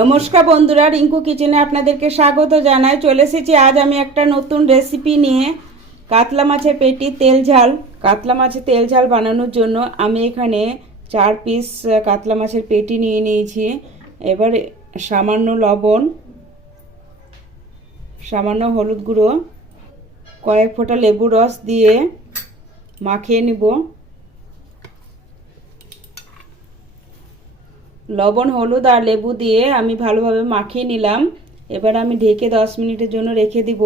নমস্কার বন্ধুরা, রিঙ্কু কিচেনে আপনাদেরকে স্বাগত জানাই। চলে এসেছি আজ আমি একটা নতুন রেসিপি নিয়ে। কাতলা মাছের পেটি তেল ঝাল। কাতলা মাছের তেল ঝাল বানানোর জন্য আমি এখানে 4 পিস কাতলা মাছের পেটি নিয়ে নিয়েছি। এবার সামান্য লবণ, সামান্য হলুদ গুঁড়ো, কয়েক ফোঁটা লেবু রস দিয়ে মাখিয়ে নিব। লবণ, হলুদ আর লেবু দিয়ে আমি ভালোভাবে মাখিয়ে নিলাম। এবার আমি ঢেকে 10 মিনিটের জন্য রেখে দিব।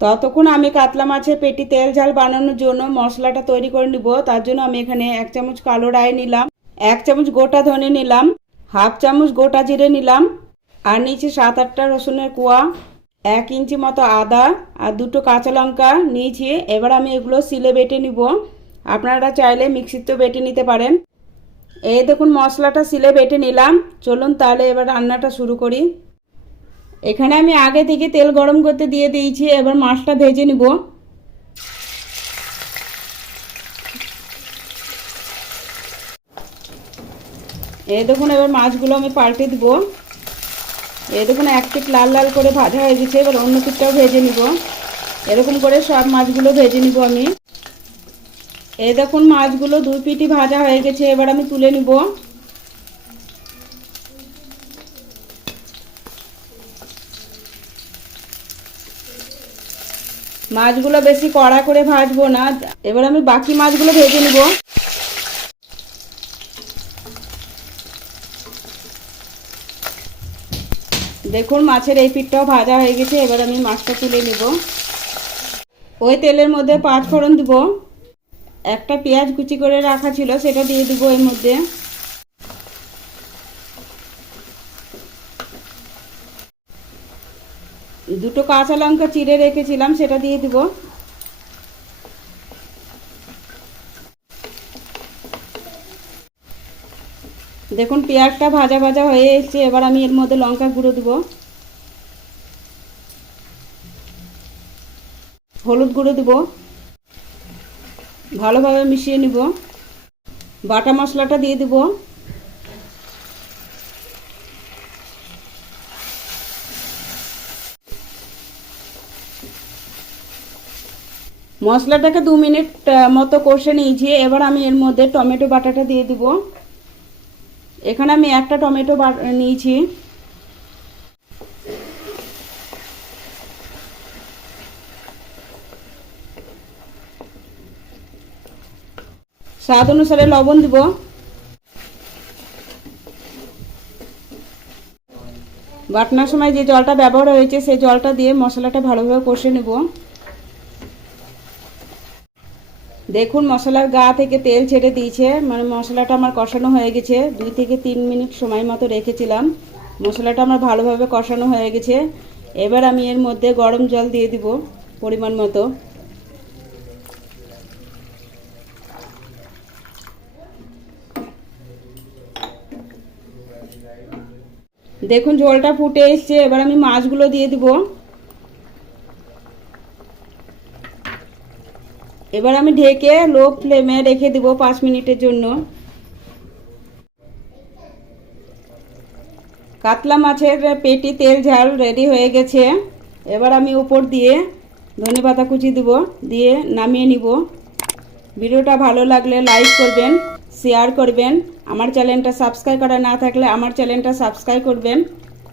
ততক্ষণ আমি কাতলা মাছের পেটি তেল ঝাল বানানোর জন্য মশলাটা তৈরি করে নিব। তার জন্য আমি এখানে 1 চামচ কালো রাই নিলাম, 1 চামচ গোটা ধনে নিলাম, হাফ চামচ গোটা জিরে নিলাম, আর নিচে 7-8টা রসুনের কোয়া, 1 ইঞ্চি মতো আদা আর 2টো কাঁচা লঙ্কা নিয়েছি। এবার আমি এগুলো শিলে বেটে নিব। আপনারা চাইলে মিক্সিতেও বেটে নিতে পারেন। এই দেখুন মশলাটা শিলে বেটে নিলাম। চলুন তাহলে এবার রান্নাটা শুরু করি। এখানে আমি আগে থেকে তেল গরম করতে দিয়ে দিয়েছি। এবার মাছটা ভেজে নিব। এই দেখুন এবার মাছগুলো আমি পাল্টে দিব। এই দেখুন এক পিঠ লাল লাল করে ভাজা হয়ে গেছে। এবার অন্য পিঠটাও ভেজে নিব। এরকম করে সব মাছগুলো ভেজে নিব আমি। এই দেখুন মাছগুলো 2 পিঠই ভাজা হয়ে গেছে। এবার আমি তুলে নিব। মাছগুলো বেশি কড়া করে ভাজবো না। এবার আমি বাকি মাছগুলো ভেজে নিব। দেখুন মাছের এই পিঠটাও ভাজা হয়ে গেছে। এবার আমি মাছটা তুলে নেব। ওই তেলের মধ্যে 5 ফোড়ন দিব। একটা পেঁয়াজ কুচি করে রাখা ছিল, সেটা দিয়ে দিব এর মধ্যে। দুটো কাঁচা লঙ্কা চিড়ে রেখেছিলাম, সেটা দিয়ে দিব। দেখুন পেঁয়াজটা ভাজা ভাজা হয়ে এসেছে। এবার আমি এর মধ্যে লঙ্কা গুঁড়ো দিব, হলুদ গুঁড়ো দিব, ভালোভাবে মিশিয়ে নিব। বাটা মশলাটা দিয়ে দিব। মশলাটাকে 2 মিনিট মতো কষে নিয়েছি। এবার আমি এর মধ্যে টমেটো বাটাটা দিয়ে দিব। এখানে আমি একটা টমেটো নিয়েছি। স্বাদ অনুসারে লবণ দিব। বাটনার সময় যে জলটা ব্যবহার হয়েছে সেই জলটা দিয়ে মশলাটা ভালোভাবে কষে নেব। দেখুন মশলার গা থেকে তেল ছেড়ে দিয়েছে, মানে মশলাটা আমার কষানো হয়ে গেছে। 2 থেকে 3 মিনিট সময় মতো রেখেছিলাম। মশলাটা আমার ভালোভাবে কষানো হয়ে গেছে। এবার আমি এর মধ্যে গরম জল দিয়ে দিব পরিমাণ মতো। দেখুন ঝোলটা ফুটে এসছে। এবার আমি মাছগুলো দিয়ে দিব। এবার আমি ঢেকে লো ফ্লেমে রেখে দিব 5 মিনিটের জন্য। কাতলা মাছের পেটি তেল ঝাল রেডি হয়ে গেছে। এবার আমি উপর দিয়ে ধনেপাতা কুচি দিব, দিয়ে নামিয়ে নিব। ভিডিওটা ভালো লাগলে লাইক করবেন, শেয়ার করবেন। আমার চ্যানেলটা সাবস্ক্রাইব করা না থাকলে আমার চ্যানেলটা সাবস্ক্রাইব করবেন।